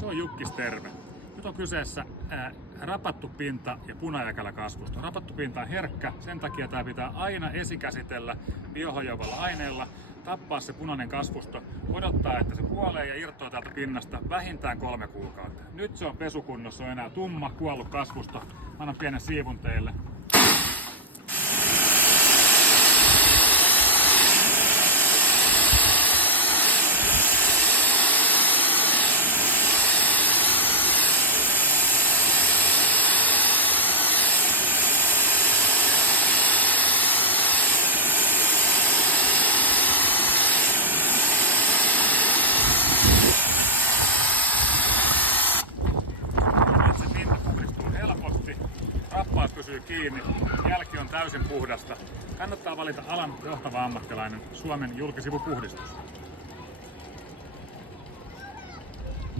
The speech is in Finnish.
Se on Jukkis, terve. Nyt on kyseessä rapattu pinta ja punajäkälä kasvusto. Rapattu pinta on herkkä, sen takia tämä pitää aina esikäsitellä biohajoavalla aineella, tappaa se punainen kasvusto, odottaa, että se kuolee ja irtoaa täältä pinnasta vähintään 3 kuukautta. Nyt se on pesukunnossa, on enää tumma, kuollut kasvusto. Mä annan pienen siivun teille. Rappaus pysyy kiinni, jälki on täysin puhdasta. Kannattaa valita alan johtava ammattilainen, Suomen Julkisivupuhdistus.